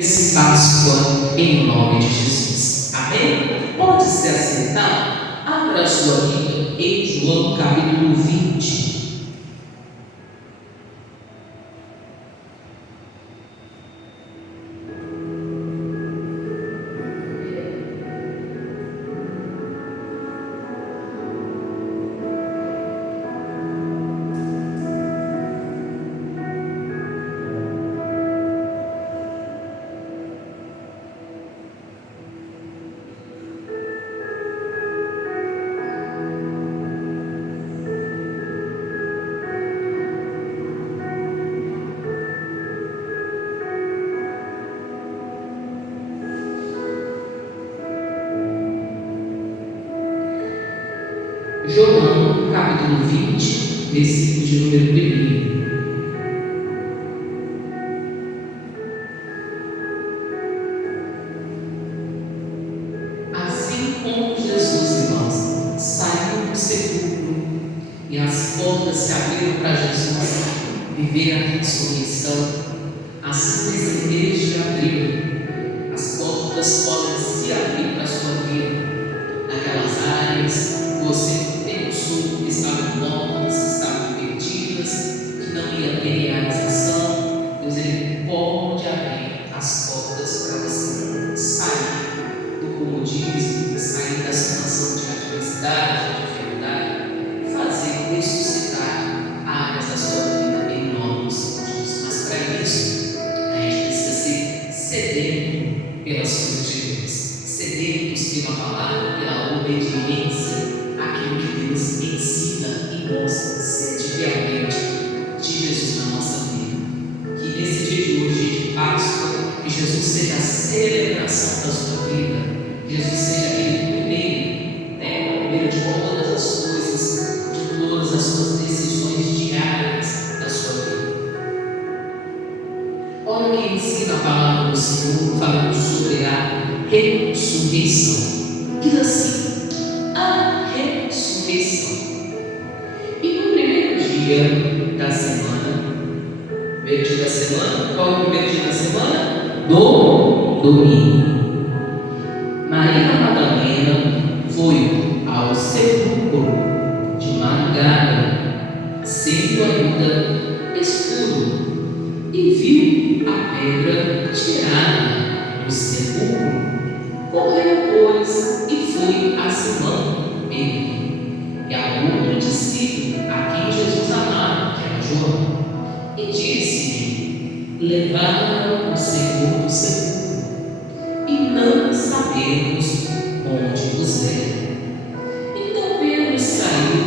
Páscoa em nome de Jesus. Amém? Pode se assentar. Abra a sua Bíblia em João capítulo 20. João capítulo 20, versículo de número 1. Assim como Jesus, irmãos, saiu do sepulcro e as portas se abriram para Jesus viver a ressurreição, assim nessa igreja abriu, as portas podem se abrir para a sua vida, naquelas áreas que você que estavam mortas, que estavam perdidas, que não ia ter realização. Deus, Ele pode abrir as portas para você sair do comodismo, sair da situação de adversidade, de dificuldade, fazer ressuscitar áreas da sua vida em nome do Senhor Jesus. Mas para isso, a gente precisa ser sedento pelas coisas de Deus, sedentos pela palavra, pela obediência àquilo que Deus ensina e mostra sediamente de Jesus na nossa vida. Que nesse dia de hoje, de Páscoa, que Jesus seja a celebração da sua vida, que Jesus seja aquele primeiro, o primeiro de todas as coisas, de todas as suas decisões diárias da sua vida. Olha o que ensina a palavra do Senhor, falando sobre a ressurreição. Diz assim: a ressurreição. E no primeiro dia da semana, qual é o primeiro dia da semana? Do domingo. Maria Madalena foi ao sepulcro de madrugada, sendo ainda escuro, e viu a pedra tirada do sepulcro. Correu, pois, e foi a Simão Pedro e a outro discípulo a quem Jesus amava, que era João, e disse-lhe: levaram o Senhor do sepulcro, e não sabemos onde puseram. Então Pedro saiu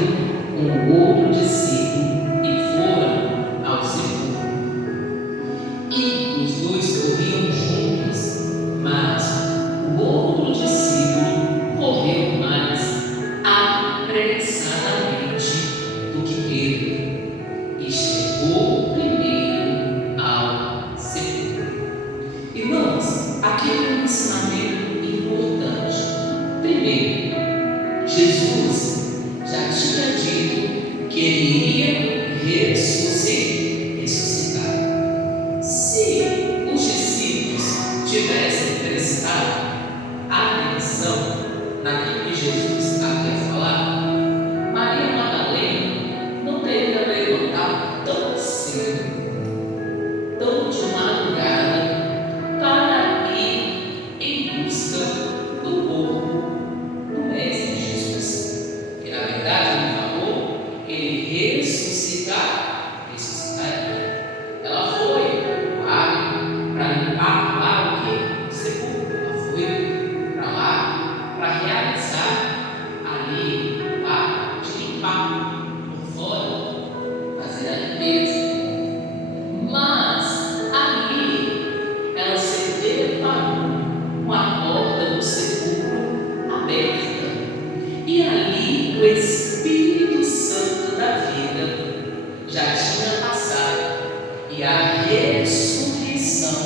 com o outro discípulo e foram ao sepulcro. E os dois corriam juntos, mas o outro discípulo correu mais apressadamente do que Pedro e chegou primeiro ao sepulcro. Irmãos, aqui tem um ensinamento importante. Primeiro, Jesus já tinha dito que ele iria ressuscitar. Se os discípulos tivessem prestado atenção naquilo que Jesus havia falado, Maria Madalena não teria levantado tão cedo, tão de madrugada, para ir em busca do corpo do Mestre Jesus. Que na verdade ele falou, ele ressuscitaria. Ela foi para limpar lá o que? O sepulcro. Ela foi para lá para realizar ali o ato de limpar por fora, fazer a limpeza. Mas ali ela se deparou com a porta do sepulcro aberta, e ali o Espírito Santo da vida já tinha passado, e a ressurreição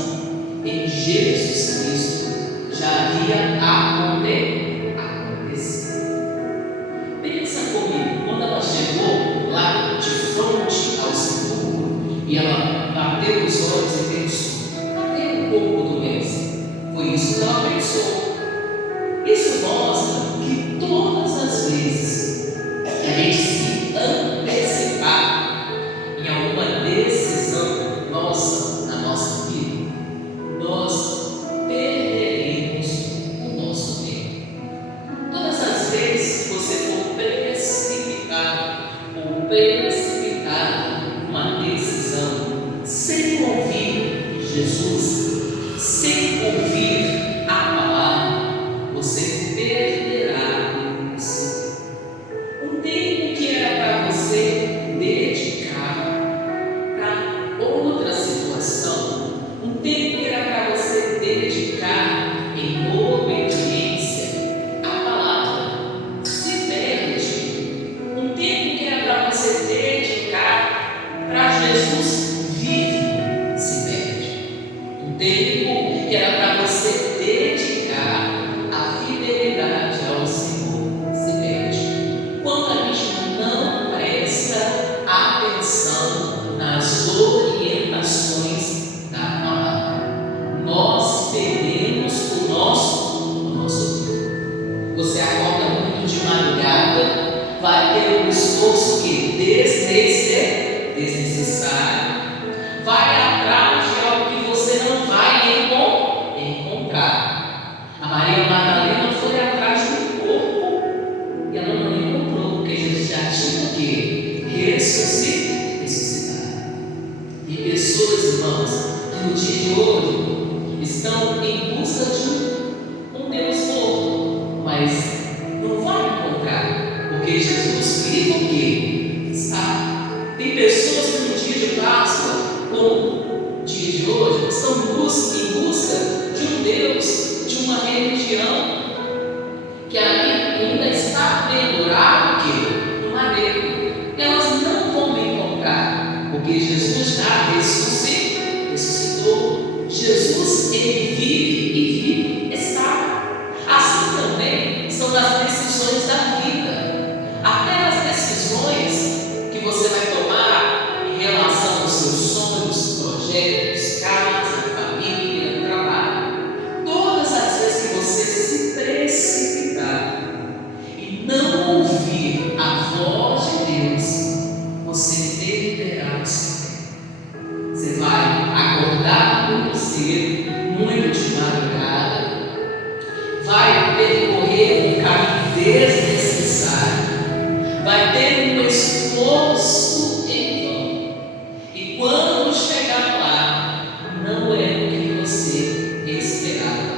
em Jesus Cristo já havia acontecido. Pensa comigo, quando ela chegou lá de frente ao sepulcro e ela bateu os olhos e pensou: cadê o corpo do Mestre? era para você dedicar a fidelidade ao Senhor, se perde. Quando a gente não presta atenção nas orientações da palavra, nós perdemos o nosso tempo. Você acorda muito de madrugada, vai ter um esforço que desnecessário, vai atrás de algo que você não vai encontrar. A Maria Madalena foi atrás do corpo e ela não encontrou, porque Jesus já tinha o quê? Ressuscitado. E pessoas, irmãos, que no dia de hoje estão em busca de um Deus morto, mas não vai encontrar, porque Jesus vive o quê? Está. Tem pessoas que no dia de Páscoa, como o dia de hoje, estão em busca de um Deus, de uma religião que ainda está pendurado no madeiro. Elas não vão encontrar, porque Jesus já ressuscitou. Jesus, ele vive está. Assim também são as decisões da vida. Até as decisões que você vai tomar em relação aos seus sonhos, projetos, casa, família, trabalho. Todas as vezes que você se precipitar e não ouvir a voz de Deus, você perderá o seu tempo. Você vai acordar muito cedo, muito de madrugada, vai percorrer um caminho desnecessário, vai ter um esforço em vão, e quando chegar lá, não é o que você esperava.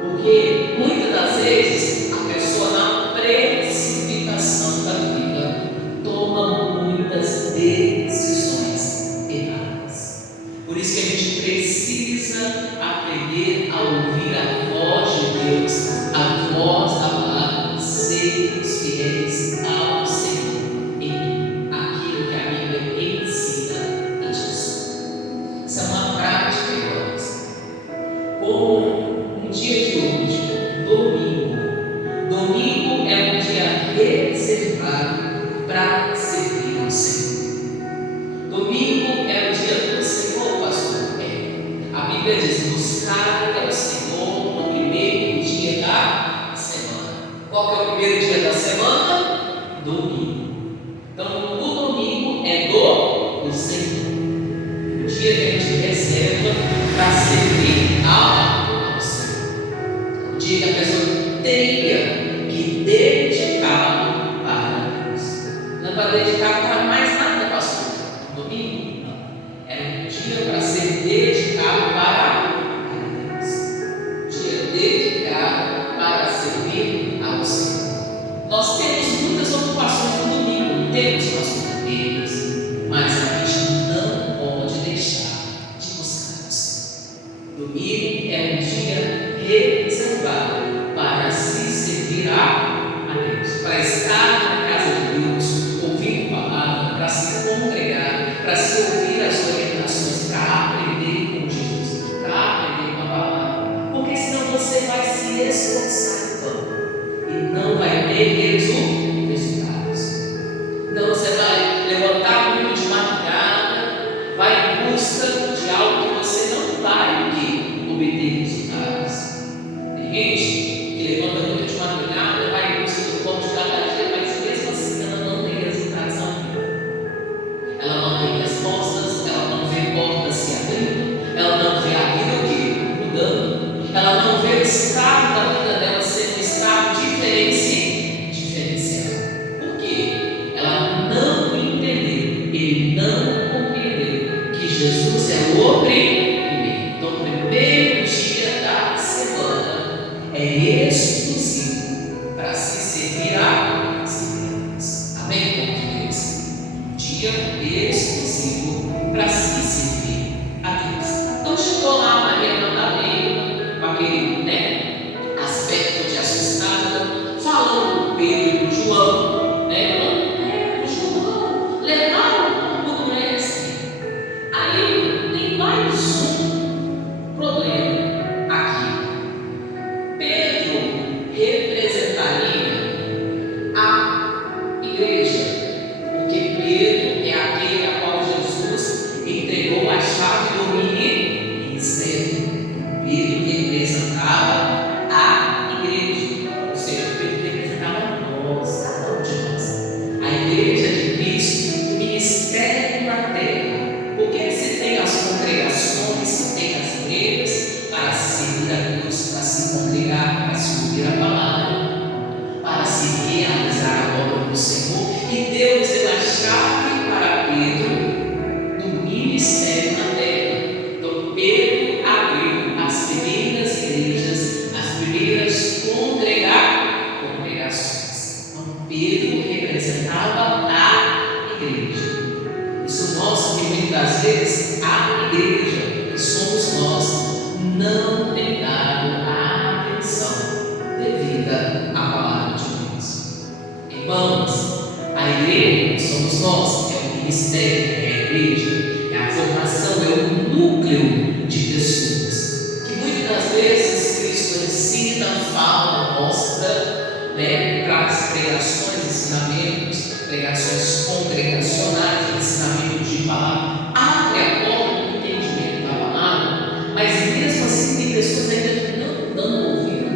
Porque muitas das vezes a pessoa, na precipitação da vida, toma muitas decisões erradas. Por isso que a gente precisa aprender a ouvir a voz de Deus, a voz da palavra, sermos fiéis ao Senhor em aquilo que a Bíblia ensina e diz. Isso é uma prática, irmãos. Como um dia de hoje, domingo é um dia reservado para servir ao Senhor. Domingo é o dia do Senhor, pastor. A Bíblia diz: buscar ao Senhor no primeiro dia da semana. Qual que é o primeiro dia da semana? Domingo. Então, o domingo é do Senhor. O dia que a gente reserva para servir ao Senhor. O dia que a pessoa teria que dedicar para Deus. Não é para dedicar para mais nada, pastor. Domingo, não. É um dia para ser dedicado para Deus. Dia dedicado para servir ao Senhor. Nós temos muitas ocupações no domingo, não temos, pastor? Temos. Mas a gente não pode deixar de buscar o Senhor. Domingo é um dia reservado para se servir a Deus, para estar na casa de Deus, ouvindo palavra, para se congregar, para se ouvir as orientações, para aprender com Jesus, para aprender com a palavra, porque senão você vai se esforçar em vão e não vai ter resultados. Então você vai levantar muito de madrugada, vai em busca de algo que você não vai obter resultados. Tem gente que levanta muito de madrugada, vai em busca do pão de cada dia, mas mesmo assim ela não tem resultados na vida. Ela não tem respostas, ela não vê portas se abrindo, ela não vê a vida mudando, ela não vê o estado da vida dela sendo um estado diferencial. Por quê? Ela não entendeu, ele não compreendeu que Jesus é o primeiro. Então, o primeiro dia da semana é exclusivo para se servir a Deus. Amém, povo de Deus? Dia exclusivo para se servir a Deus. Então chegou lá Maria Madalena com aquele, de pessoas que muitas das vezes Cristo ensina, fala, mostra, para as pregações, ensinamentos, pregações congregacionais, ensinamentos de palavra, abre a porta do entendimento da palavra, mas mesmo assim tem pessoas ainda que não dão ouvido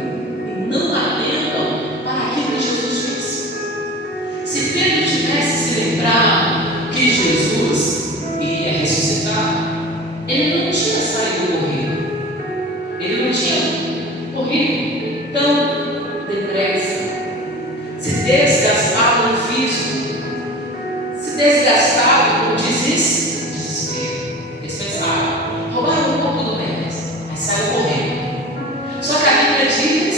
e não atentam para aquilo que Jesus disse. Se Pedro tivesse se lembrado que Jesus iria ressuscitar, ele não tinha saído correndo, ele não tinha corrido tão depressa, se desgastado no físico, se desgastado com desespero. Eles pensaram, roubaram um pouco do Mestre, mas saiu correndo. Só que a Bíblia diz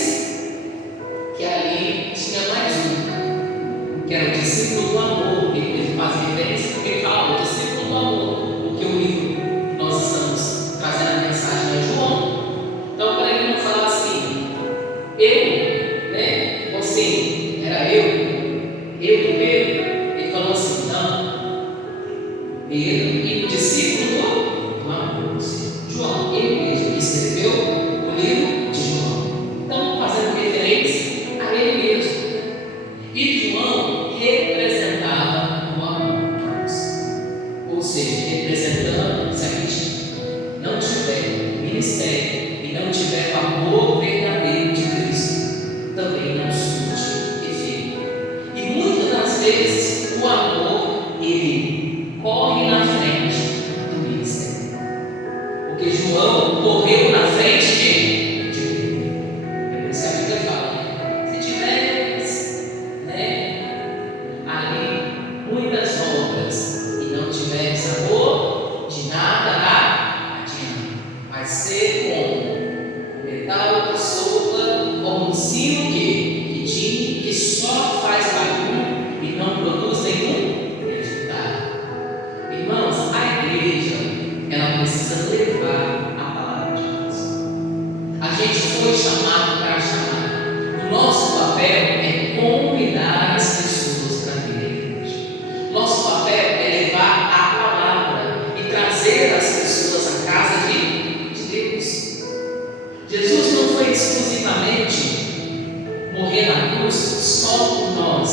que ali tinha mais um, que era o discípulo do amor, que ele faz referência porque ele fala o discípulo do amor, porque o livro que nós estamos trazendo a mensagem é João. Então, para ele não falar assim, você, era eu e Pedro, ele falou assim, não, Pedro e o discípulo do amor, João, ele mesmo escreveu o livro de João. Então, fazendo referência a ele mesmo. E João representava o amor, ou seja, representando, se a gente não tiver ministério e não tiver o amor verdadeiro de Cristo, também não surte efeito. E muitas das vezes o amor, ele corre na frente do ministério, porque João correu na frente de Pedro. É por isso que a Bíblia fala, se tiveres ali muitas obras e não tiveres amor, de nada adianta. Vai ser como o metal que sopra, como um sino que só faz barulho e não produz nenhum resultado. Irmãos, a igreja, ela precisa levar a palavra de Deus. A gente foi chamado para chamar. O nosso papel é convidar as pessoas para vir à igreja. Nosso papel é levar a palavra e trazer as pessoas à casa de Deus. Jesus não foi exclusivamente morrer na cruz só por nós.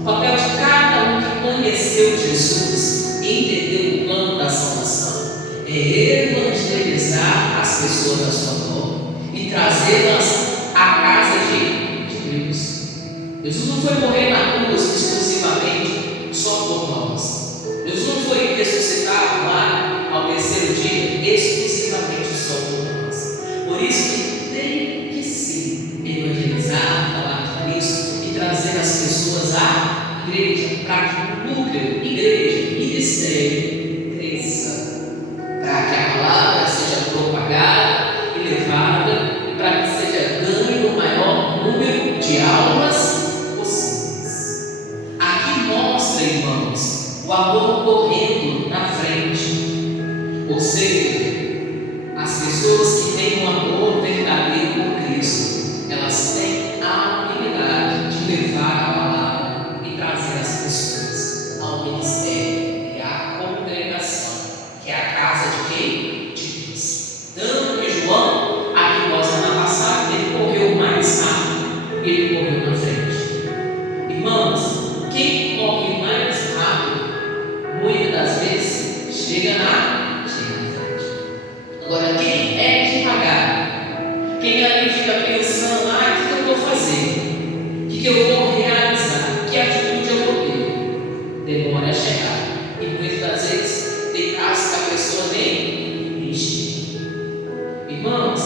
O papel de cada um que conheceu Jesus e entendeu o plano da salvação é evangelizar as pessoas à sua volta e trazê-las à casa de Deus. Jesus não foi morrer na cruz exclusivamente só por nós. Jesus não foi ressuscitado lá ao terceiro dia exclusivamente só por nós. Por isso que tem que se evangelizar, falar de Cristo e trazer as pessoas à igreja, para que o núcleo, igreja, ministério cresça, para que a palavra seja propagada e levada, e para que seja ganho o maior número de almas possíveis. Aqui mostra, irmãos, o amor correndo na frente, ou seja, as pessoas que têm um amor verdadeiro por Cristo, elas têm a habilidade de levar a palavra e trazer as pessoas ao ministério e à congregação, que é a casa de quem? De Deus. Tanto que João, aqui mostra na passagem, ele correu mais rápido, ele correu na frente. Irmãos, quem corre mais rápido, muitas das vezes, chega na frente. Agora, quem é devagar, quem ali fica pensando, o que eu vou fazer? O que eu vou realizar? Que atitude eu vou ter? Demora a chegar. E muitas das vezes tem casos que a pessoa nem chega. Irmãos,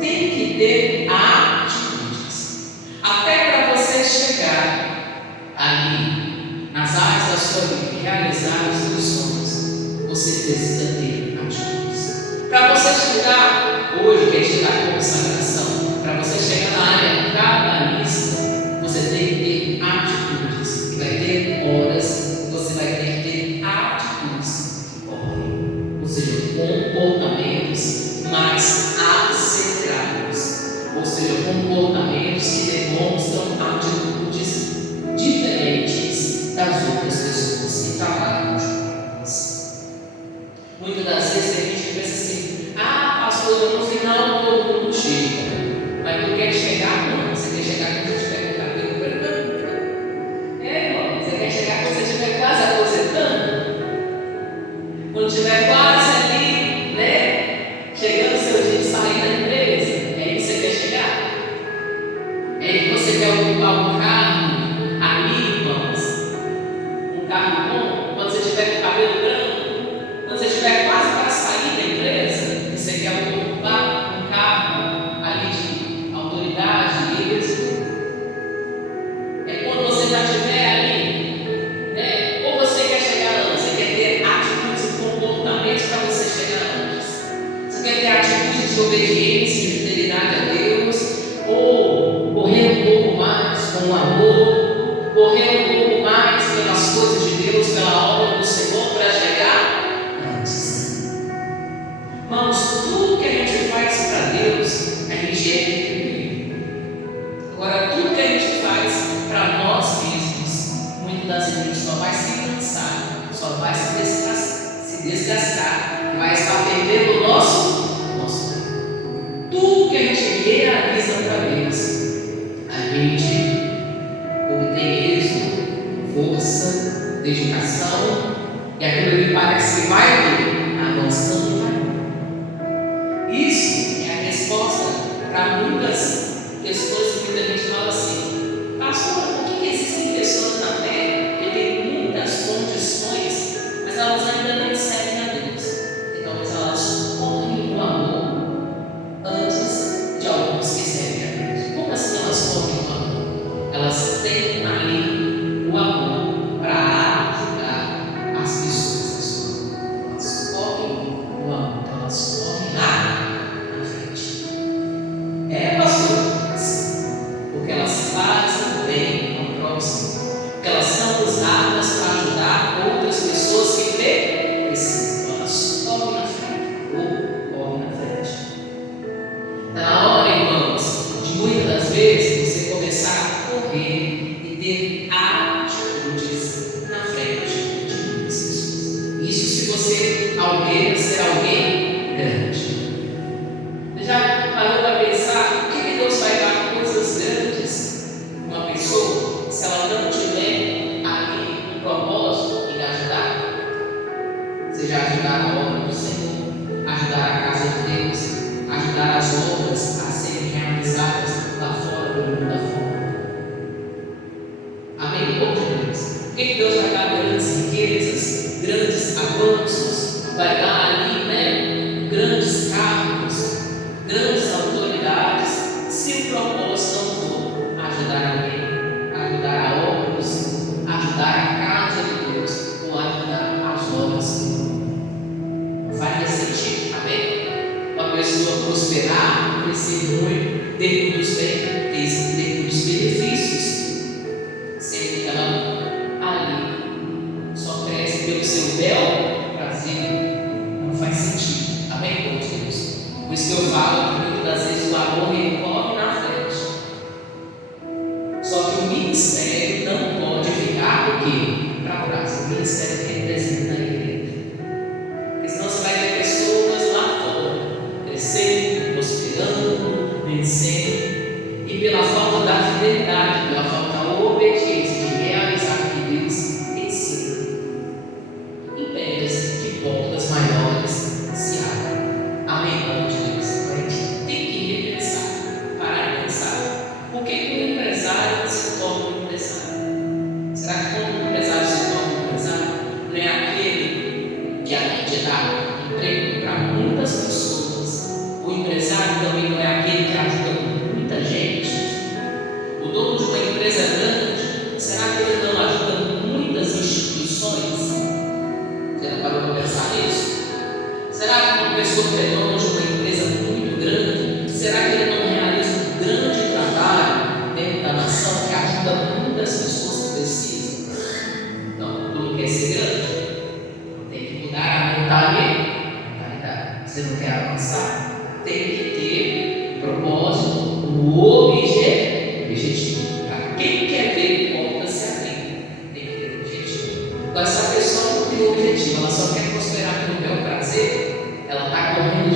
tem que ter atitudes. Até para você chegar ali, nas áreas da sua vida, realizar os seus sonhos, você precisa ter atitudes. Para você chegar hoje, que é dia da consagração, para você chegar na área trabalhista, você tem que ter atitudes. E vai ter horas que você vai ter que ter atitudes que correm, ou seja, comportamentos mais acelerados, ou seja, comportamentos que demonstram atitudes diferentes das outras pessoas que trabalham junto com você. Muitas das vezes a gente pensa assim, no final todo mundo chega. Mas tu quer chegar, não. Você quer chegar quando você tiver com o cabelo branco. Irmão, você quer chegar quando você estiver quase aposentando? Quando estiver quase ali, né? Chegando o seu dia de sair da empresa. É aí que você quer chegar? É aí que você quer ocupar um carro ali, irmãos? Um carro bom? Quando você estiver com o cabelo branco? Quando você estiver quase para sair da empresa? Você quer ocupar um carro ali de autoridade, êxito? É quando você já estiver ali, né? Ou você quer chegar antes? Você quer ter atitudes e comportamentos para você chegar antes? Você quer ter atitudes de obediência, de fidelidade a Deus? Ou correr um pouco mais com o amor? Correr um pouco mais pelas coisas de Deus, pela obra do Senhor, para chegar antes? Irmãos, tudo que a gente faz para Deus, a gente é retribuído. Agora, tudo que a gente faz para nós mesmos, muitas das vezes a gente só vai se cansar, só vai se desgastar, vai estar perdendo o nosso tempo. Tudo que a gente realiza para Deus, a gente obtém êxito, força, dedicação, e aquilo que parece que vai ter, avançando vai. Isso é a resposta para muitas questões que muita gente fala assim: pastor, por que existem pessoas na terra que têm muitas condições, mas elas ainda não servem a Deus? E talvez elas correm o amor antes de alguns que servem a Deus. Como assim elas correm o amor? Elas têm ali o amor para ajudar as pessoas. Elas correm o amor, então elas correm lá na frente. É, pastor, porque elas fazem o bem ao próximo, porque elas são usadas para ajudar outras pessoas que precisam. Elas correm na frente ou correm na frente. Está na hora, irmãos, de muitas das vezes você começar a correr e ter atitudes na frente de muitas pessoas. Isso se você almeja ser alguém grande. Você já parou para pensar o que Deus vai dar coisas grandes a uma pessoa se ela não tiver ali um propósito em ajudar? Seja ajudar a obra do Senhor, ajudar a casa de Deus, ajudar as obras a serem realizadas lá fora do mundo afora. Amém? Povo de Deus. O que Deus vai dar? Grandes riquezas, grandes avanços, vai dar ali, né? Grandes cargos, grandes autoridades, se o propósito não for ajudar alguém, ajudar a obra do Senhor, ajudar a casa de Deus, ou ajudar as obras do Senhor. Não faz sentido, amém? Uma pessoa prosperar, crescer muito, ter muitos bens, ter muitos benefícios, sendo que ela ali só cresce pelo seu bel prazer, não faz sentido, amém, povo de Deus? Por isso que eu falo que muitas das vezes o amor corre na frente. Só que o ministério não pode ficar o quê? Para trás. O ministério representa a igreja. Porque senão você vai ver pessoas lá fora crescendo, prosperando, vencendo, e pela falta da fidelidade, pela falta da obediência de realizar o que Deus ensina, impede-se que portas maiores se abram. Amém, povo de Deus? A gente tem que repensar, parar e pensar. Por que um empresário se torna um empresário? Será que quando um empresário se torna um empresário, não é aquele que além de dar emprego para muitas pessoas, o empresário também não é aquele que ajuda muita gente? O dono de uma empresa grande, será que ele não ajuda muitas instituições? Você já parou para pensar nisso? Será que uma pessoa que é dona de uma empresa muito grande, será que ele não realiza um grande trabalho dentro da nação que ajuda muitas pessoas que precisam? Então, tudo quer ser grande, tem que mudar a mentalidade. Você não quer avançar? Tem que ter propósito, o objetivo. Para quem quer ver portas se abrir, tem que ter objetivo. Agora, se a pessoa não tem objetivo, ela só quer prosperar pelo bel prazer, ela está correndo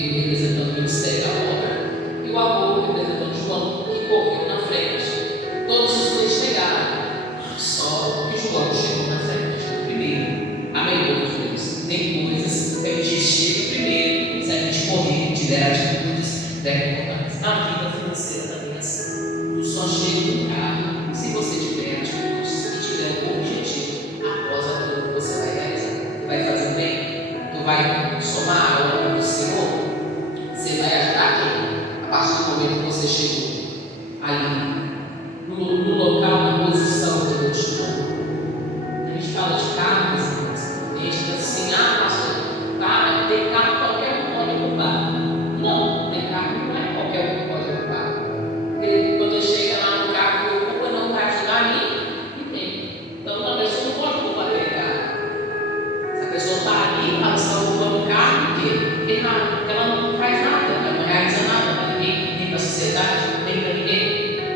representando o ministério da obra, e o amor representando João, que correu na frente. Todos os dois chegaram, só que João chegou na frente, chegou primeiro. Amém, povo de Deus? Tem coisas que a gente chega primeiro, se a gente correr, tiver atitudes importantes. Na vida financeira também é assim. Tu só chega no carro se você tiver atitudes e tiver um objetivo após aquilo que você vai realizar. Vai fazer bem? Tu vai somar a obra do Senhor? Você vai ajudar quem? A partir do momento que você chegou ali, no local, na posição que Deus te deu. A gente fala de carros, a gente diz assim: pastor, tá, tem carro qualquer um pode ocupar. Não, tem carro não é qualquer um que pode ocupar. Porque quando chega lá no carro que ocupa, não vai ajudar ninguém. Então a pessoa não pode ocupar aquele carro. Se a pessoa está ali, ela está ocupando o carro, por quê? Porque ela não faz nada, ela não realiza nada para ninguém, nem para a sociedade, nem para ninguém.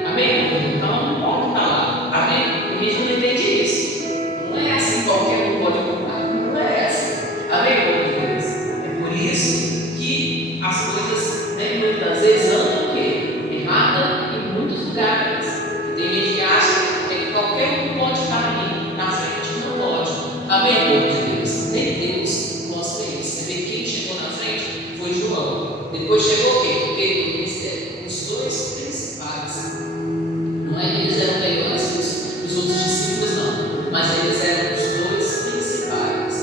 Amém? Então ela não pode estar lá. Amém? Tem gente que não entende isso. Não é assim qualquer um pode ocupar. Não é assim. Amém, povo de Deus? É por isso que as coisas, muitas vezes andam o quê? Errada em muitos lugares. Tem gente que acha que qualquer um pode estar ali na frente. Não pode. Amém, povo de Deus? Nem Deus mostra isso. Você vê quem chegou na frente foi João. Depois chegou o quê? Porque o ministério, os dois principais. Não é que eles eram melhores que os outros discípulos, não, mas eles eram os dois principais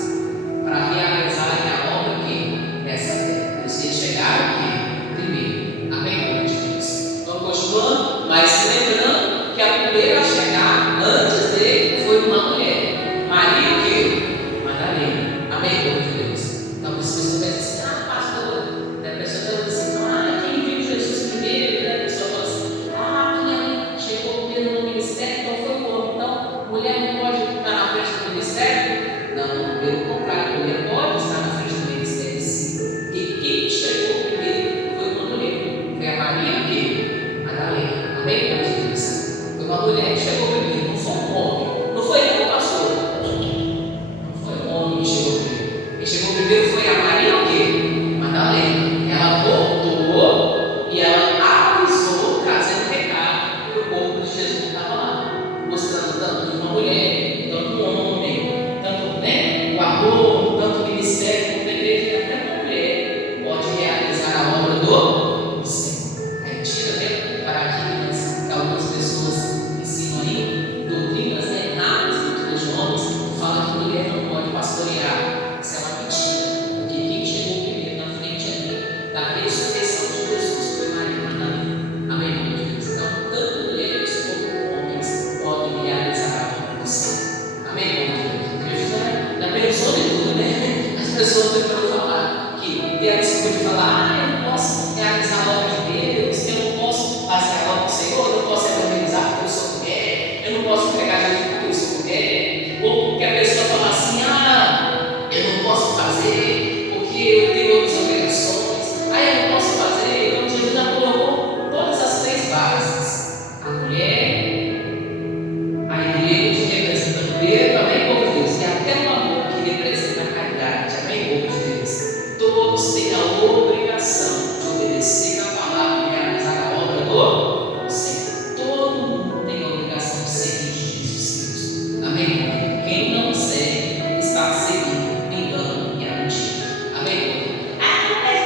para realizarem a obra que essa terra. Eles chegaram aqui primeiro. Amém, de Deus. Vamos continuando, mas se lembrando que a primeira a chegar antes dele foi uma mulher, Maria o quê? Madalena. Amém, de Deus. Então, as pessoas pensam assim: pastor, a pessoa está dizendo assim: quem viu Jesus primeiro? A pessoa fala assim: chegou primeiro no ministério, então foi o homem. Então, mulher não pode estar na frente do ministério? Não, pelo contrário, mulher pode estar na frente do ministério, sim. E quem chegou primeiro foi uma mulher. Foi a Maria aqui, Madalena. Amém, povo de Deus? Foi uma mulher que chegou primeiro, não foi um homem. Não foi nem o pastor. Não foi um homem que chegou primeiro. Quem chegou primeiro foi a Maria o quê? Madalena. Ela voltou e ela avisou, trazendo recado para o povo de Jesus que estava lá, mostrando tanto de uma mulher, tanto um homem, tanto o amor, tanto o ministério, tanto a igreja, que até uma mulher pode realizar a obra do Senhor. Aí tira paradigmas que algumas pessoas ensinam aí, doutrinas erradas dentro dos homens, fala que mulher não pode pastorear. Isso é uma mentira, porque quem chegou primeiro na frente ali da ressurreição de Jesus foi Maria Madalena. Amém, meu Deus? Então, tanto mulheres como homens podem realizar a obra do Senhor. Amém, meu Deus? Jesus já pensou em tudo, né? As pessoas tentando falar que tem a desculpa de falar: eu não posso realizar a obra de Deus, eu não posso fazer a obra do Senhor, eu não posso evangelizar porque eu sou mulher, eu não posso pregar Jesus porque eu sou mulher, ou porque a pessoa fala assim: eu não posso fazer porque eu tenho outras obrigações, eu não posso fazer. Então Jesus já colocou todas as três bases: a mulher, a igreja que representa o Deus, amém, povo de Deus, e até o amor que representa a caridade, amém, povo de Deus. Todos têm a obrigação de obedecer a palavra e realizar a obra do Senhor. Todo mundo tem a obrigação de seguir Jesus Cristo. Amém? Quem não segue está seguindo engano e a mentira. Amém? Mas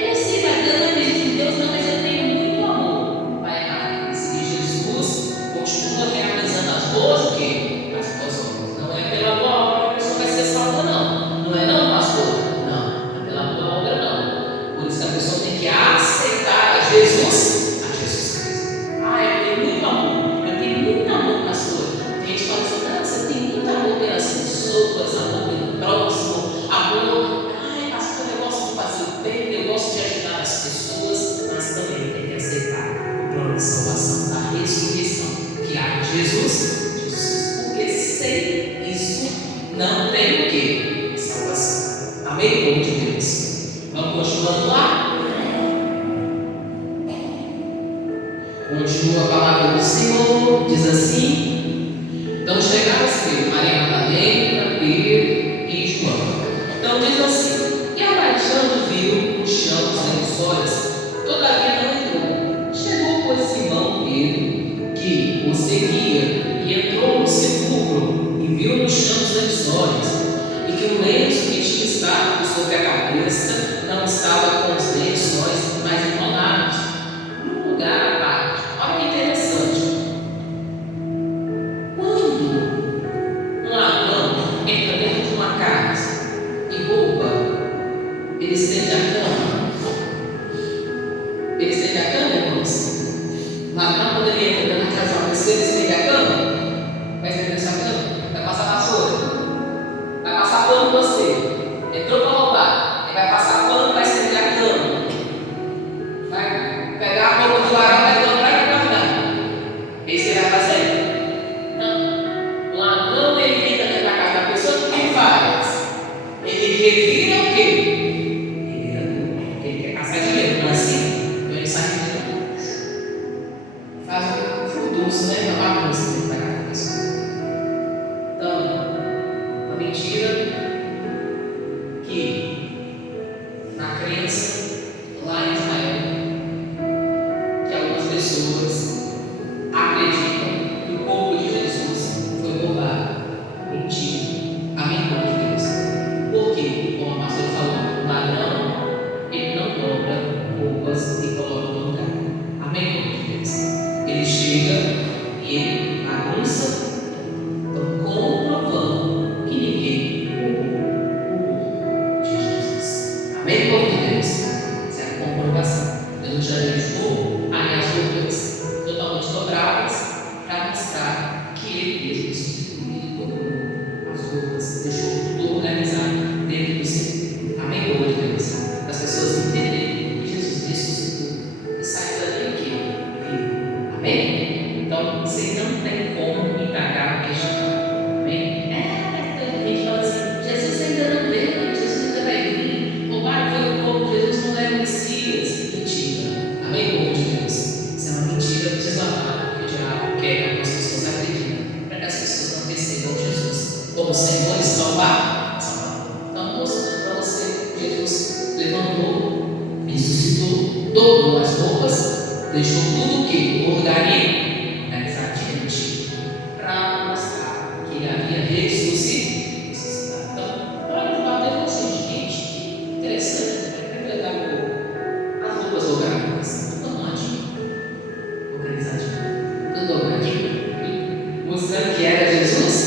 eu não sei, mas eu não acredito em Deus, não, mas eu tenho muito amor. Vai errar. Seguir Jesus, continua realizando as boas o quê? As boas obras. Não é pela boa obra que a pessoa vai ser salva, não. Não é não, pastor? Não, não é pela boa obra, não. Por isso que a pessoa tem que aceitar a Jesus Cristo. Eu tenho muito amor. Eu tenho muito amor, pastor. Tem gente que fala assim: não, você tem muito amor pelas pessoas, amor pelo próximo, amor. Pastor, eu gosto de fazer o bem, eu gosto de ajudar as pessoas, mas também tem que aceitar o plano de salvação, da ressurreição que há em Jesus. Porque sem isso não tem o quê? Salvação. Amém, povo de Deus? Vamos continuando lá? Continua a palavra do Senhor, diz assim: então chegaram os três, Maria Madalena, Pedro e João. Então diz assim: e abaixando viu o chão histórias, todavia não entrou. Chegou, pois, Simão Pedro, que o seguia, e entrou no sepulcro, e viu no chão os lençóis, e que o lenço que tinha estado sobre a cabeça não estava com os lençóis, mas enrolados, num lugar à parte. Olha que interessante. Quando um ladrão entra dentro de uma casa e rouba, ele estende a cama. Ele estende a cama, irmãos? O ladrão, quando ele entra dentro da casa de uma pessoa, ele estende a cama? Vai estender sua cama? Vai passar vassoura? Vai passar pano em você? Entrou para roubar, ele vai passar pano, vai estender a cama. Vai pegar a roupa do varal, vai dobrar e guardar. É isso que ele vai fazer? Não. O ladrão, ele entra dentro da casa da pessoa, o que ele faz? Ele revira o quê? Ele quer caçar dinheiro, não é assim? Então ele sai revirando. Faz um furdunço, né? Uma bagunça dentro da casa da pessoa. Então, a mentira que na crença lá em Israel, que algumas pessoas acreditam que o corpo de Jesus foi roubado. Mentira. Amém, povo de Deus? Por quê? Como a pastora falou, o ladrão, ele não dobra roupas e coloca no lugar. Amém, povo de Deus? Ele chega e ele bagunça. Então, comprovando que ninguém roubou de Jesus. Amém, povo de Deus? Essa é a comprovação. Deus já deixou aí as roupas totalmente dobradas para mostrar que ele mesmo substituiu e dobrou as roupas, deixou tudo organizado dentro do seu. Amém, povo de Deus? Para as pessoas entenderem que Jesus ressuscitou e saiu dali o quê? Vivo. Amém? Então, você não tem como indagar o questionar. Amém? A gente fala assim: Jesus ainda não veio, Jesus ainda vai vir. Roubaram foi o povo, Jesus não é o Messias. Mentira. Amém, povo de Deus? Isso é uma mentira deslavada que o diabo quer que algumas pessoas acreditem, para que as pessoas não recebam Jesus como Senhor e Salvador. Então, mostrando para você: Jesus levantou, ressuscitou, dobrou as roupas, deixou tudo o que? Organizadinho, para mostrar que ele havia ressuscitado. Então, olha o fato de você, gente, interessante, vai pegar as roupas dobradas, tudo arrumadinho, organizadinho, tudo dobradinho, mostrando que era Jesus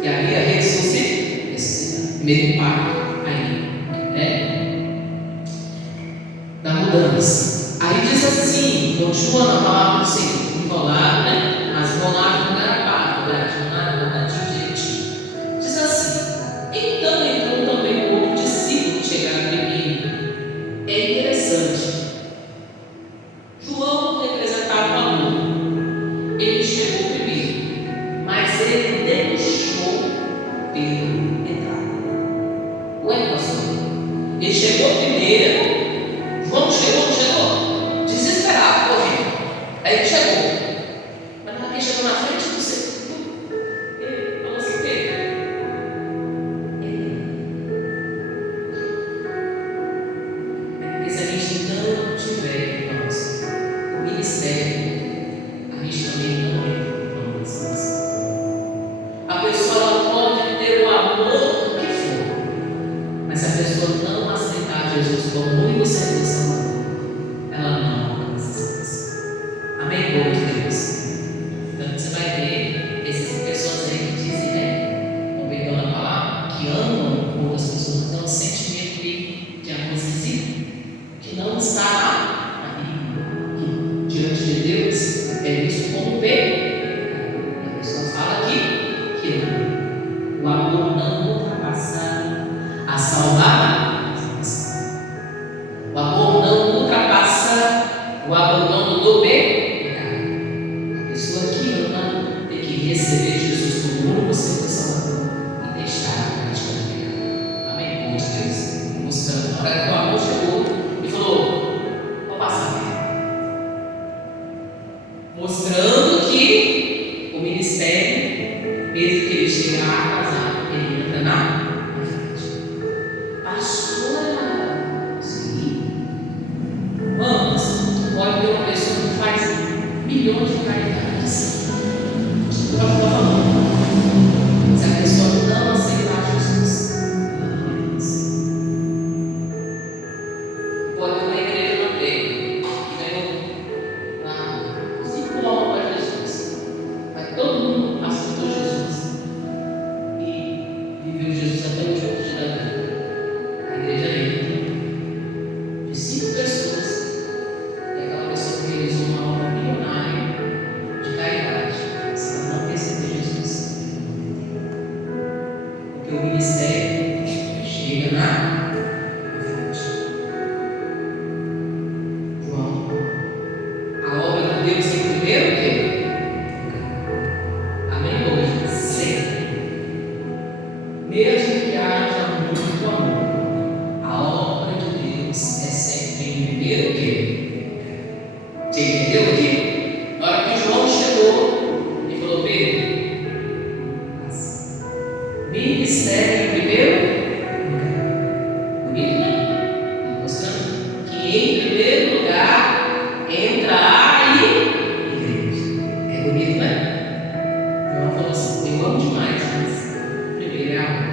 que havia ressuscitado. Primeiro impacto aí, né? Da mudança. Aí diz assim, continuando a palavra do Senhor, enrolado, né? Mas enrolado não era pago, dobradinho direitinho. Diz assim: então entrou também um outro discípulo que chegara primeiro. É interessante. João representava o amor. Ele chegou primeiro, mas ele deixou Pedro entrar. Ué, pastor? Ele chegou primeiro. João chegou, não chegou? Desesperado, correndo. Aí ele chegou. Mas quem chegou na frente do sepulcro, ele falou assim: Pedro. Porque se a gente não tiver, irmãos, o ministério, a gente também não é irmãos. A pessoa ela pode ter o amor que for, mas se a pessoa não aceitar Jesus como único Senhor e Salvador, ela não alcança essa pessoa. Amém, povo de Deus? Então você vai ver essas pessoas aí que dizem, né, com perdão da palavra, que amam outras pessoas, mas não sentem medo de amor excessivo, que não está lá na Bíblia, que diante de Deus é visto como pecado. A pessoa fala aqui que o amor não ultrapassa a salvar. O amor não ultrapassa o abandono do pecado. A pessoa que ama tem que receber Jesus como único Senhor e Salvador e deixar a prática do pecado. Amém? Povo de Deus. Mostrando. Na hora que o amor chegou e falou: vou passar. Mostrando que o ministério, mesmo que ele chegue a casar, ele entra na frente. reunião de caridade. Pode estar falando. Se a pessoa não aceitar Jesus, ela não é cristã. Pode ter uma igreja na terra que ganhou lá 5 almas para Jesus, mas todo mundo aceitou Jesus e viveu Jesus até o último dia da vida. A igreja entra de 5 pessoas e aquela pessoa que realizou uma obra milionária de caridade, se ela não receber Jesus, porque o ministério chega na frente. João, a obra de Deus em primeiro o quê? Amém? Hoje, sempre. Mesmo que haja muito amor, a obra de Deus é sempre em primeiro o quê? Você entendeu aqui? Na hora que João chegou e falou: Pedro, ministério em primeiro. Bonito, né? Mostrando que em primeiro lugar entra a igreja. É bonito, né? João falou assim: eu amo demais, mas primeiro é a obra.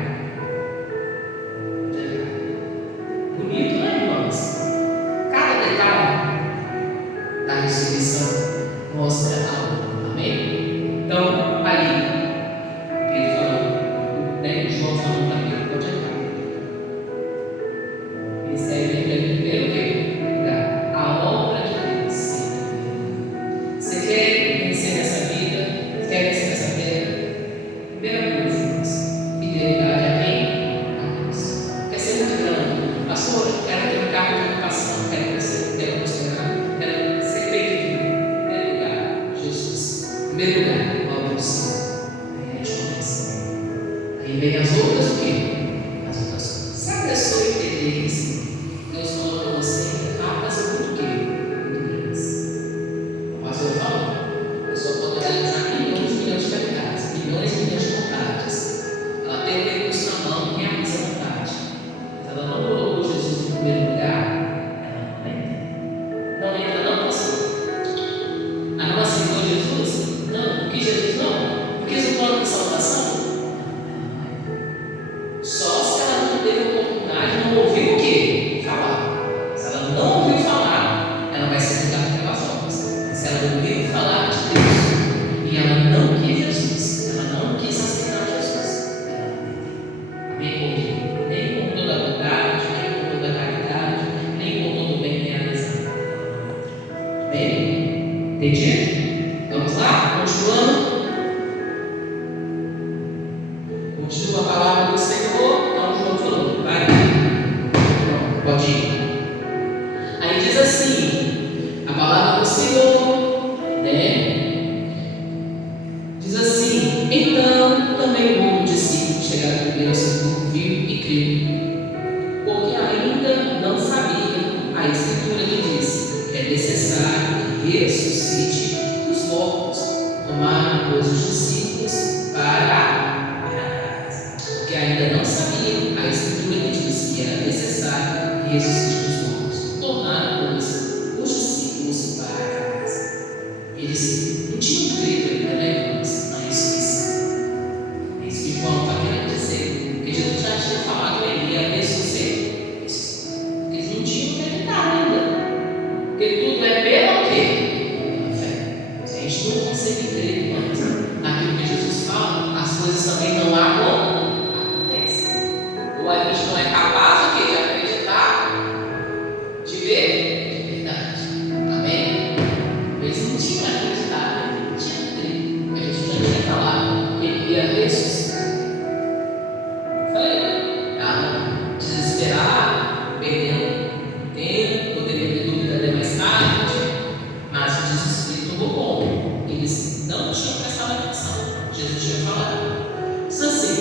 Bonito, né, irmãos? Cada detalhe da ressurreição mostra a obra. Amém? Então, ali, ele falou, né? João falou para Pedro: pode entrar. Ministério vem primeiro o quê? Lugar. A obra de Deus sempre. Você quer vencer nessa vida? Você quer vencer nessa terra? Primeira coisa, irmãos, fidelidade a quem? A Deus. Quer ser muito grande? Pastor, quero ter um carro de ocupação, quero crescer, quero prosperar, quero ser bem-vindo. Primeiro lugar, Jesus. Primeiro lugar, a obra do Senhor. Aí a gente começa. Aí vem as outras o quê? As outras coisas. Se a pessoa entender isso, Deus falou para você, etapas muito o quê? Muito grandes. O pastor falou, a pessoa pode realizar milhões e milhões de caridades, milhões e milhões de vontades. Ela tem o recurso na mão, realiza a vontade. Mas ela não colocou Jesus em primeiro lugar, ela não entra. Não entra não, pastor? Ah, não aceitou Jesus? Não. Não quis Jesus? Não. Não quis o plano de salvação? Só se ela não teve oportunidade, não ouviu o quê? Falar. Se ela não ouviu falar, ela vai ser julgada pelas obras. Se ela ouviu falar de Deus e ela não quis Jesus, ela não quis aceitar Jesus, ela não entra. Amém? Nem com toda a bondade, nem com toda a caridade, nem com todo o bem realizado. Amém? Entendido? Vamos lá? Continuando. Continua a palavra do Senhor. Então João falou: vai. Pronto, pode ir. Aí diz assim: a palavra do Senhor, né? Diz assim: então também houve discípulos chegaram primeiro ao sepulcro, viu e creu, porque ainda não sabiam a Escritura que diz que é necessário que ressuscite os mortos. Tomaram, pois, os discípulos para porque ainda não sabiam a Escritura que diz que era necessário que ressuscite os mortos. Tornaram, pois, os discípulos para casa. Eles não tinham crido ainda, né, irmãos, na ressurreição. É isso que João está querendo dizer. Porque Jesus já tinha falado que ele ia ressuscitar. Eles não tinham acreditado ainda. Porque tudo é pelo quê? Pela fé. Se a gente não consegue crer, irmãos, naquilo que Jesus fala, as coisas também não acontecem. Ou a gente não é capaz o quê? De acreditar, de ver, de verdade. Amém? Eles não tinham acreditado, não tinham crido. Mas Jesus já tinha falado que ele ia ressuscitar. Falei, desesperado, perdendo tempo, poderia ter dúvida até mais tarde, mas o desespero tomou conta. Eles não tinham prestado atenção. Jesus tinha falado. Isso assim.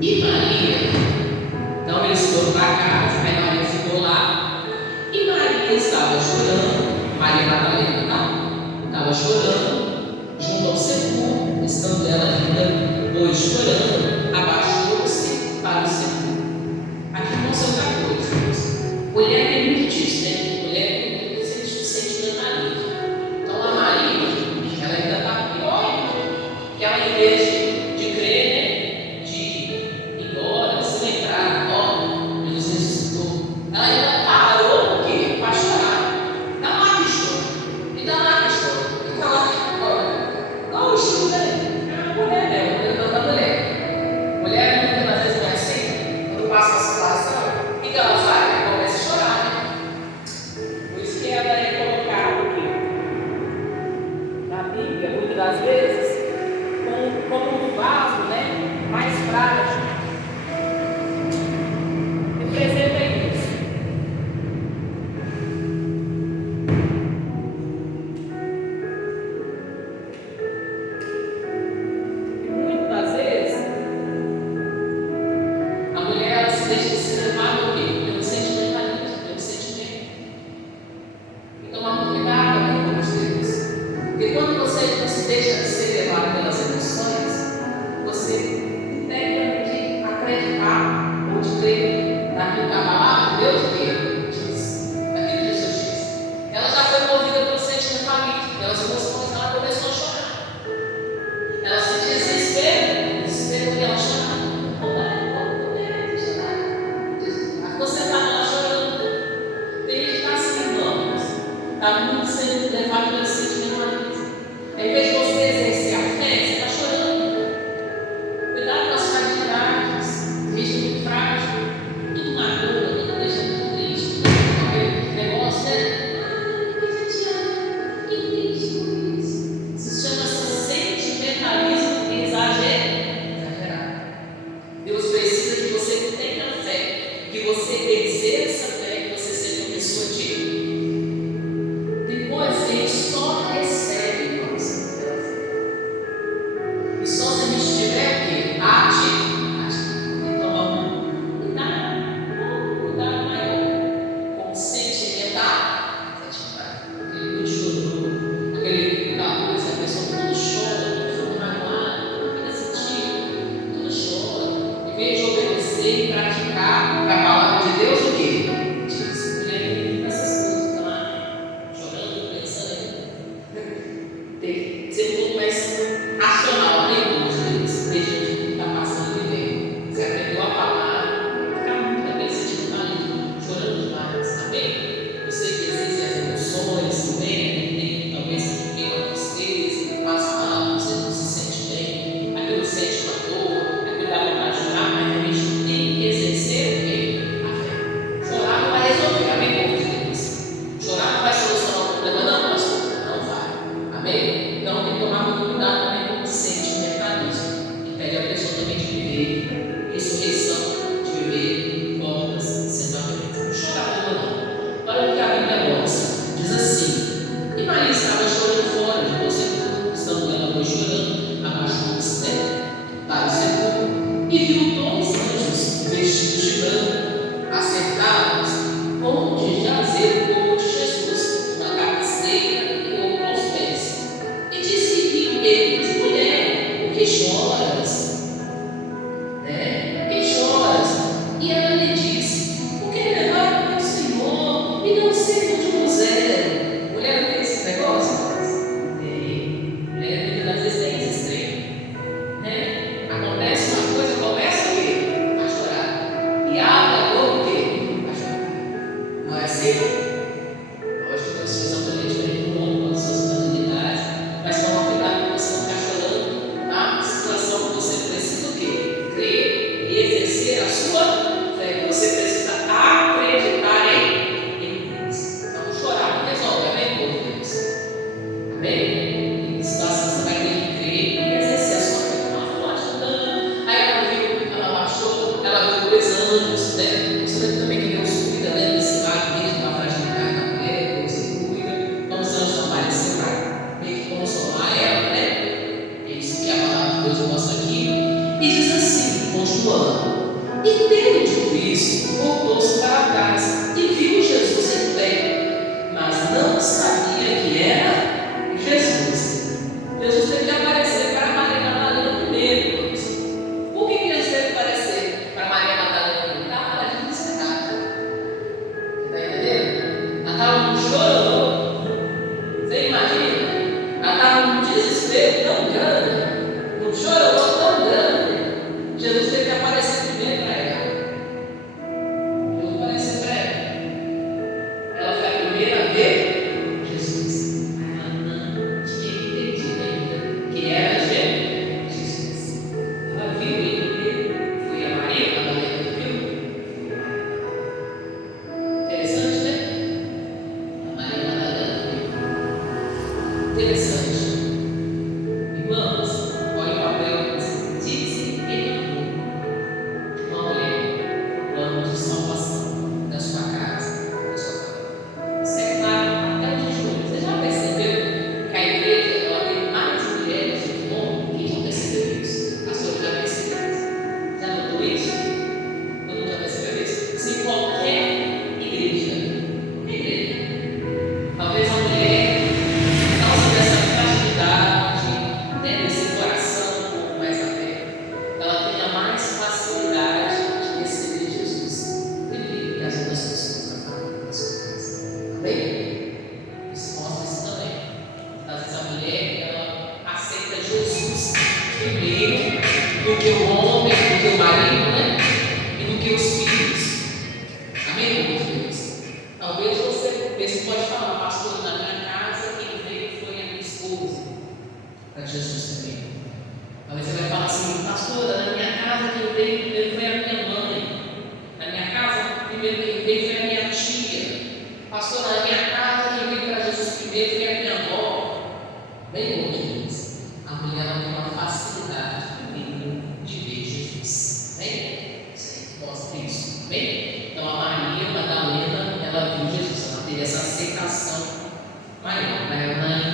E Maria? Então eles foram para casa, aí Maria ficou lá. E Maria estava chorando. Maria Madalena, tá? Estava chorando junto ao sepulcro, estando ela ainda, pois chorando, abaixou-se para o sepulcro. Aqui mostra outra coisa. Mulher é muito disso, né? Mulher sente sentimentalismo. Então a Maria pode crer naquilo que a palavra de Deus diz, naquilo que Jesus diz. Ela já foi movida pelo sentimentalismo, pelas emoções, ela começou a chorar. Ela sentia desespero porque ela chorava. Ela ficou sentada lá chorando. Tem gente que está assim, irmãos, está muito sendo levado pelo sentimentalismo. Em vez de você exercer a fé, você está chorando. Cuidado com as fragilidades, deixa muito frágil, tudo magoa, tudo deixa muito triste, aquele negócio, né? Fiquei chateado, fiquei triste com isso. Isso chama-se sentimentalismo exagerado. Deus precisa que você tenha fé, que você exerça a fé, que você seja uma pessoa digna. Depois a gente só recebe quando você tem fé. E só se a gente tiver o quê? Então, cuidado maior com o sentimental. Aquele muito chorou, aquele coisa, a pessoa tudo chora, tudo magoado, tudo fica sentido, tudo chora. Em vez de obedecer e praticar a palavra de Deus, o quê? Diz, mulher, essas coisas lá, chorando, pensando, tem que ser um pouco mais racional, né? Deixa de tudo que está passando e vem. Você aprendeu a palavra, ficar muito naquele sentimentalismo, chorando demais, amém? Você que exerce as emoções, também, talvez tem uma tristeza, que passa mal, você não se sente bem, aquilo sente uma dor, é cuidado para chorar, mas a gente tem que exercer o quê? A fé. Chorar não vai resolver, amém? Como de Deus. Chorar não vai solucionar o problema, não, pastor. Não vai, amém? Então tem que tomar muito cuidado também com o sentimentalismo, que pede a pessoa também de viver ressurreição, de viver portas sendo abertas. Não chorar pelo não. Olha o que a Bíblia mostra. Diz assim: e Maria estava chorando fora de sepulcro, estando ela foi chorando, abaixou o mistério para o sepulcro, e viu dois anjos vestidos de branco, assentados onde jazia o corpo de Jesus, uma cabeceira e outro aos pés. E disse-lhe eles: mulher, por que choras? Por que choras? E ela lhe disse: por que levaram meu Senhor e não sei onde puseram? Mulher, não tem esse negócio? Tem. Mulher, muitas vezes tem esse extremo, né? Acontece uma coisa, começa o quê? A chorar. E abre a boca o quê? A chorar. Não é assim? Lógico que Deus fez uma coisa diferente no mundo, com as suas facilidades, mas toma cuidado para você não ficar chorando na situação que você precisa o quê? Crer e exercer a sua fé. Você precisa acreditar em Deus. Então, chorar não resolve, amém, povo de Deus? Amém? Em situação você vai ter que crer e exercer a sua fé. Ela falou, ajudando. Aí ela viu, ela baixou, ela viu dois anjos, né? Isso daqui também que Deus cuida, né? Nesse lado mesmo, da fragilidade da mulher, Deus cuida. Então os anjos apareceram para meio que consolar ela, né? É isso que a palavra de Deus mostra aqui. E diz assim, continuando: e tendo dito isso, voltou-se para trás e viu Jesus em pé, mas não sabia que era Jesus. Jesus teve que aparecer para Maria Madalena primeiro. Por que Jesus teve que aparecer para Maria Madalena primeiro? Ela estava desesperada. Você está entendendo? Ela estava num chorão. Você imagina? Ela estava num desespero tão grande, num chorão tão grande. Jesus teve que aparecer primeiro para ela. Jesus apareceu para ela. Ela foi a primeira a ver Jesus.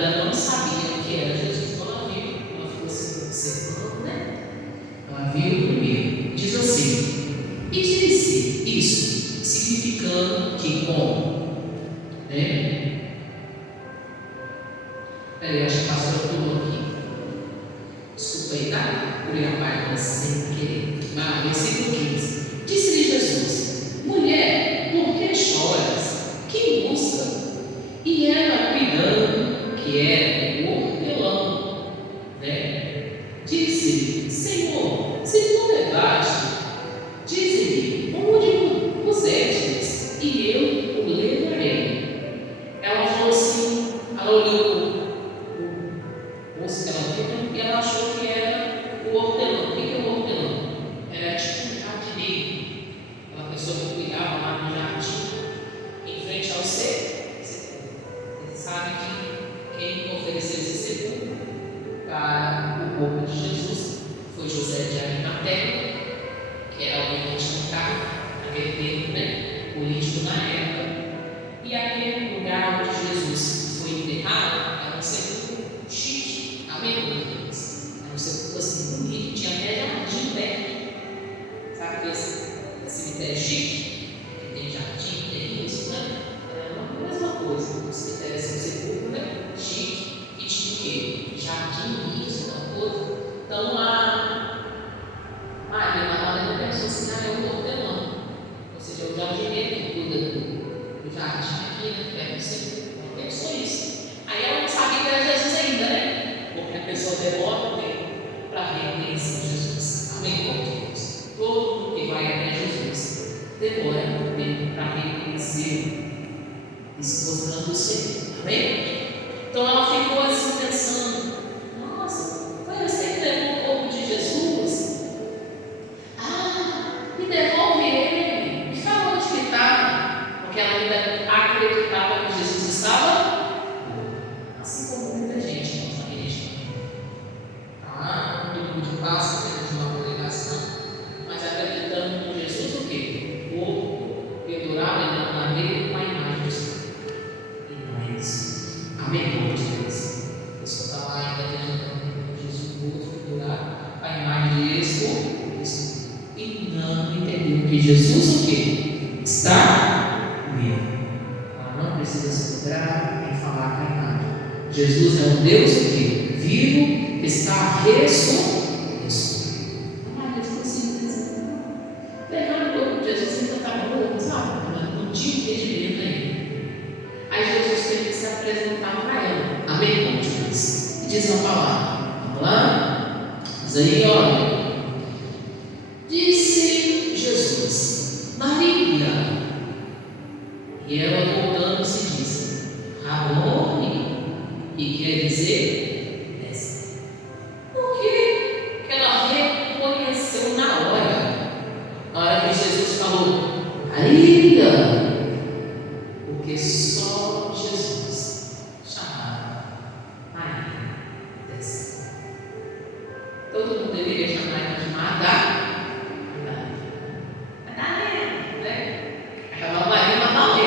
ainda não sabia o que era Jesus. Quando ela viu, ela ficou assim, observando, né? Ela viu primeiro. Diz assim: e disse isso, significando que como? Né? Peraí, eu acho que a pastora pulou aqui. Desculpa aí, tá? Pulei a página sem querer. Versículo 15. Disse-lhe Jesus: mulher, por que choras? Quem busca? E ela, cuidando que era o hortelão, né? Disse-lhe: Senhor, se tu levaste, dize-me onde pusestes, e eu o levarei. Ela falou assim, ela olhou o moço que ela viu e ela achou que era o hortelão. O que é o hortelão? Era tipo um jardineiro, uma pessoa que cuidava lá no jardim, em frente ao sepulcro. Você sabe que quem ofereceu esse sepulcro para o corpo de Jesus foi José de Arimateia, que era alguém que tinha um cargo naquele tempo, né? Político na época. E aquele lugar onde Jesus foi enterrado era um sepulcro chique, amém, Deus? Era um sepulcro assim bonito, tinha até jardim perto. Sabe esse cemitério chique? Que tem jardim, tem isso, né? É a mesma coisa. O cemitério é um sepulcro, né? Chique, e tinha o quê? Jardim, isso, uma coisa. Então a Maria Madalena pensou assim: é um hortelão. Ou seja, o jardineiro que cuida do jardim aqui, né? Perto do sepulcro. Ela pensou isso. Aí ela não sabia que era Jesus ainda, né? Porque a pessoa demora um tempo para reconhecer Jesus. Amém, Deus? Todo mundo que vai até Jesus demora um tempo para reconhecer, isso mostrando o Senhor. Amém? Então ela ficou assim pensando: nossa, foi você que levou o corpo de Jesus? Me devolve ele. Me fala onde que estava. Porque ela ainda acreditava que Jesus estava, assim como muita gente na nossa igreja. No domingo de Páscoa, de uma congregação, mas acreditando em Jesus o quê? O pendurado ainda na madeira com a imagem do Senhor. E não é isso. Amém, povo de Deus? A pessoa está lá ainda acreditando em Jesus, o outro pendurado, a imagem de Jesus. E não entendeu que Jesus o quê? Está vivo. Ela não precisa se lembrar nem falar com a imagem. Jesus é um Deus o quê? Vivo, está ressuscitado. Deus consigo levar o corpo de Jesus ainda estava morto, sabe? Não tinha entendimento ainda. Aí Jesus teve que se apresentar para ela. Amém, como diz? E diz uma palavra. Vamos lá? Diz aí, olha. Disse Jesus: Maria. E ela voltando-se disse: Rabone, e quer dizer mestre. Por que ela reconheceu na hora que Jesus falou Maria? Porque só Jesus chamava Maria dessa. Todo mundo deveria chamar ela de Madalena. Chamava ela de Madalena.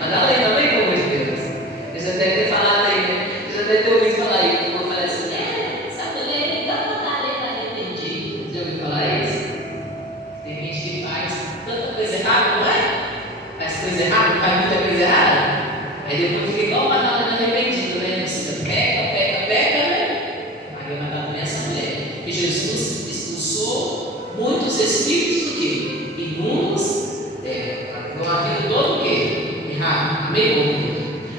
Madalena, bem como de Deus. Eu já deve ter falado aí, né? Eu já deve ter ouvido falar aí. Eu vou falar assim: essa mulher da Madalena arrependida. Já ouviu falar isso? Tem gente que faz tanta coisa errada, não é? Faz coisa errada, faz muita coisa errada. Aí depois fica igual Madalena arrependida, né? Você peca, né? Maria Madalena é essa mulher. E Jesus expulsou muitos espíritos do quê? Imundos. A vida toda o quê? Errado. Amém?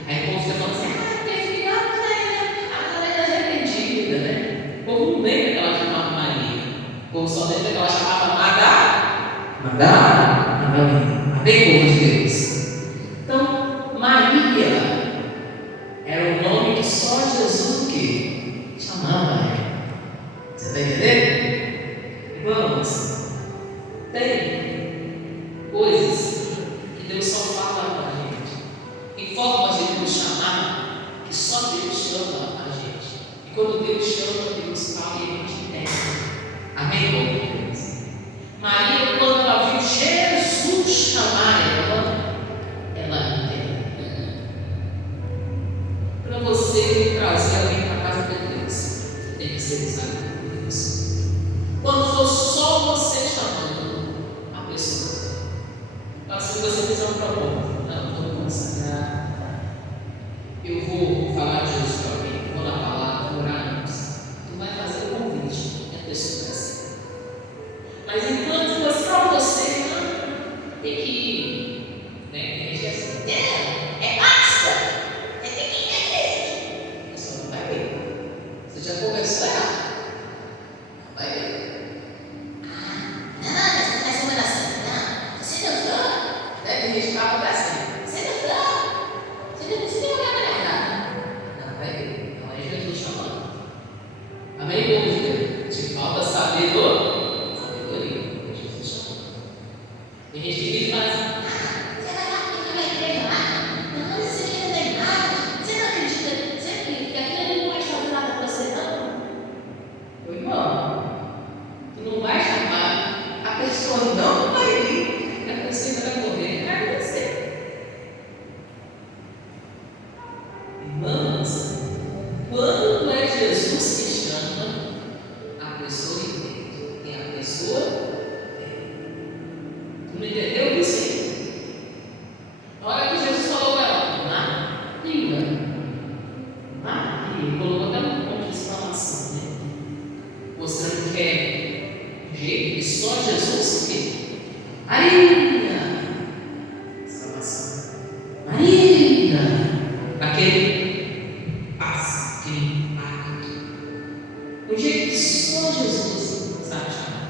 Aí o povo fica falando assim: tem filha, a Madalena é arrependida, né? O povo não lembra que ela chamava Maria. O povo só lembra que ela chamava Madalena. Amém, povo de Deus? Então, Maria era o nome que só Jesus o quê? Chamava ela. Você está entendendo? Vamos. Tem coisas que Deus só fala para a gente. Tem formas de Deus chamar que só Deus chama a gente. E quando Deus chama, Deus fala e a gente entende. Amém, Deus? Maria, quando ela viu Jesus chamar ela entendeu. Mas enquanto for só você, não, tem que ir. Né? Tem gente assim, não, é basta. Tem que ir na igreja. Você não vai ver. Você já começou errado. Não vai ver. Não, mas não faz uma oração. Não, você não foi. Deve gente que fala assim. Você não foi. Você não olhar para nada. Não, vai ver. Não é Jesus chamando. Amém, povo de Deus? Te falta sabedoria. Jesus chamando. Tem gente que fala assim. Você vai lá porque na igreja lá? Não, você não tem nada. Você não acredita que aquilo ali não vai fazer nada para você, não? Meu irmão, tu não vai chamar, a pessoa não vai vir, e a pessoa vai correr para você. Irmãos, quando é Jesus que chama, a pessoa entende. Tem a pessoa, tu não entendeu isso? Na hora que Jesus falou para ela, Maria, colocou até um ponto de exclamação, né? Mostrando que é um jeito que só Jesus que Maria, exclamação, Maria, aquele passo, aquele impacto, um jeito que só Jesus sabe chamar.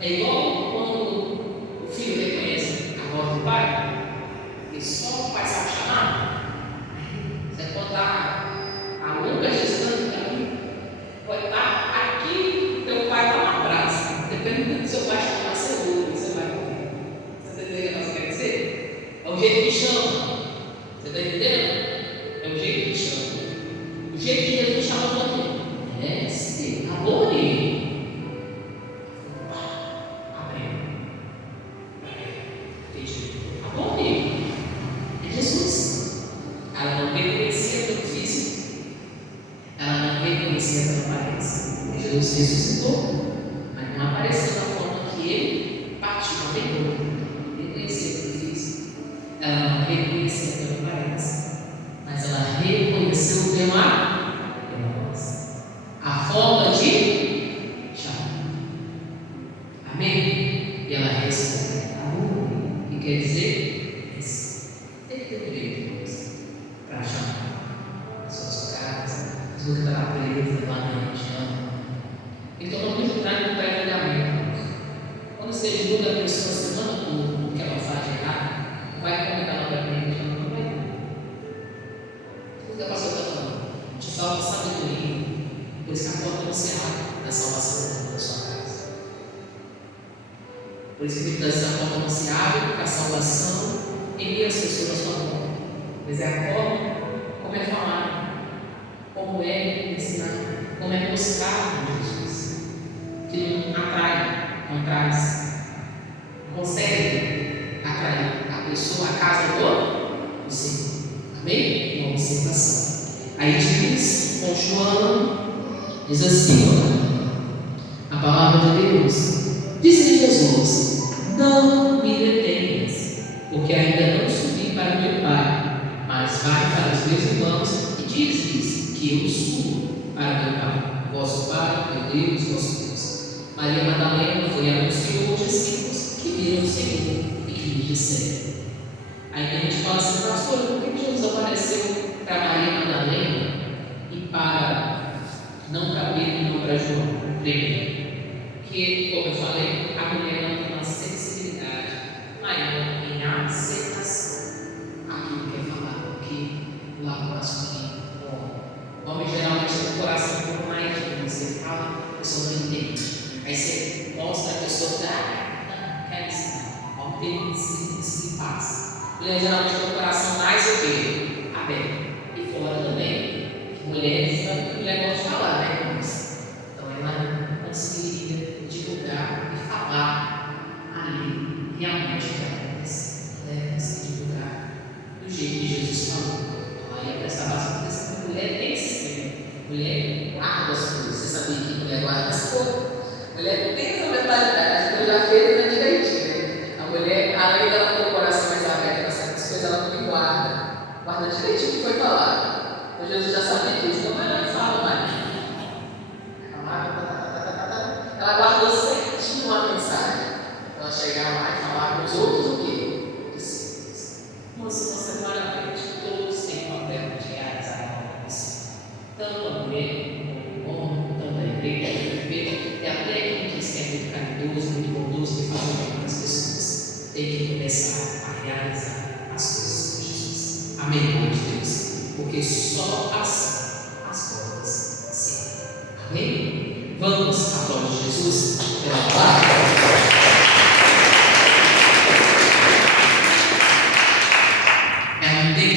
É igual quando o filho reconhece a voz do pai, e só o pai sabe chamar. Você pode estar a longa distância do caminho, pode estar aqui, teu pai está na praça, dependendo do que seu pai chamar, você vai correr. Você está entendendo o que quer dizer? É o jeito que chama. Você está entendendo? É o jeito que chama. O jeito que Jesus chama também. Mestre, Rabboni. Rabboni. É Jesus. Ela não reconhecia pelo físico, ela não reconhecia pela aparência. Jesus ressuscitou, mas não apareceu da forma que ele partiu, não tem reconhecia pelo físico. Ela não reconhecia pela aparência, mas ela reconheceu pela voz. A forma de chamar. Amém? E ela respondeu, amor, que quer dizer isso. Tem que ter um jeito para chamar as suas casas, as coisas que estão presas lá na região. Então, vamos ajudar no pré-julgamento. Quando você julga a pessoa a semana toda, o que ela faz de errado, não vai comentar na pré-julgamento, não vai ver. O que a pastora está falando? Te falta sabedoria. Por isso que a porta não se abre da salvação da sua casa. Por isso que muitas vezes a porta não se abre, porque a salvação envia as pessoas à sua porta. Mas é a forma como é falar, como é ensinar, como é buscar Jesus, que não atrai, não traz, não consegue atrair a pessoa à casa do Senhor. Amém? Uma observação. Aí diz, continuando, diz assim, a palavra de Deus. Disse Jesus, não me detenhas, porque ainda não subi para meu Pai, mas vai para os meus irmãos e diz-lhes que eu subo para meu Pai, vosso Pai, meu Deus, vosso Deus. Maria Madalena foi e anunciou aos discípulos que viram o Senhor e que lhe disseram. Aí a gente fala assim, pastor, por que Jesus apareceu para Maria Madalena e não para Pedro e não para João? Primeiro, que, como eu falei, a mulher tem uma sensibilidade maior em aceitação aquilo que é falado, que lá no masculino. O homem geralmente tem o coração um pouco mais duro, você fala, a pessoa não entende. Aí você mostra a pessoa que não quer ensinar, o homem tem esse paz. Mulher geralmente tem o coração mais o quê? Aberto. E fora também, mulheres, mulher gosta de falar, né? Então ela não conseguiria divulgar e falar ali realmente o que acontece. Ela conseguir divulgar do jeito que Jesus falou. Então aí ia prestar bastante atenção, porque mulher tem esse sistema. Mulher guarda as coisas. Você sabia que mulher guarda as coisas? Mulher tem essa mentalidade, eu já fez na direitinho, né? A mulher, além dela ter o coração mais aberto para certas coisas, ela também guarda direitinho o que foi falado. Então Jesus já sabia disso, então ela não fala mais. Ela guardou certinho a mensagem. também, como da igreja, porque tem até quem diz que é muito caridoso, muito bondoso, que faz bem para as pessoas. Tem que começar a realizar as coisas com Jesus. Amém, irmão de Deus? Porque só assim as portas se abrem. Amém? Vamos, a glória de Jesus, pela palavra.